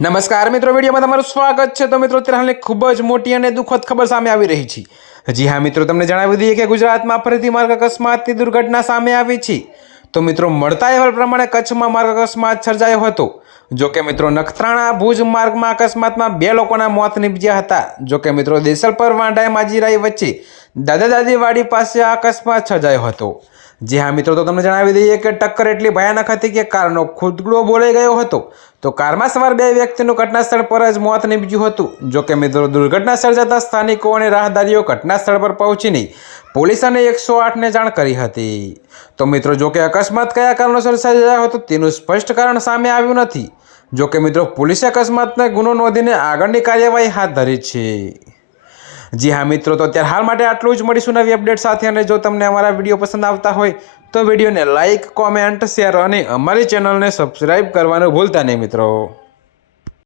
નમસ્કાર મિત્રો, વિડીયોમાં તમારું સ્વાગત છે. તો મિત્રો, અત્યારે હાલની ખૂબ જ મોટી અને દુઃખદ ખબર સામે આવી રહી છે. જી હા, મિત્રો, તમને જણાવી દઈએ કે ગુજરાતમાં ફરીથી માર્ગ અકસ્માતની દુર્ઘટના સામે આવી છે. તો મિત્રો, મળતા અહેવાલ પ્રમાણે કચ્છમાં માર્ગ અકસ્માત સર્જાયો હતો. જો કે મિત્રો નખત્રાણા ભુજ માર્ગમાં અકસ્માતમાં બે લોકોના મોત નીપજ્યા હતા. જોકે મિત્રો દેસલપર વાંઢાએ માજીરાઈ વચ્ચે દાદા દાદીવાડી પાસે આ અકસ્માત સર્જાયો હતો. જે હા મિત્રો, તો તમને જણાવી દઈએ કે ટક્કર એટલી ભયાનક હતી કે કારનો ખુદગડો બોલાઈ ગયો હતો. તો કારમાં સવાર બે વ્યક્તિનું ઘટના સ્થળ પર જ મોત નીપજ્યું હતું. જોકે મિત્રો દુર્ઘટના સર્જાતા સ્થાનિકો અને રાહદારીઓ ઘટના સ્થળ પર પહોંચીને પોલીસ અને એકસો આઠને જાણ કરી હતી. તો મિત્રો, જોકે અકસ્માત કયા કારણોસર સર્જાયો હતો તેનું સ્પષ્ટ કારણ સામે આવ્યું નથી. જો કે મિત્રો, પોલીસે અકસ્માતને ગુનો નોંધીને આગળની કાર્યવાહી હાથ ધરી છે. જી હા મિત્રો, તો અત્યારે હાલ માટે આટલું જ. મળીશું નવી અપડેટ સાથે અને જો તમને અમારા વીડિયો પસંદ આવતા હોય, તો વિડીયોને લાઇક કોમેન્ટ, શેર અને અમારી ચેનલને સબસ્ક્રાઈબ કરવાનું ભૂલતા નહીં મિત્રો.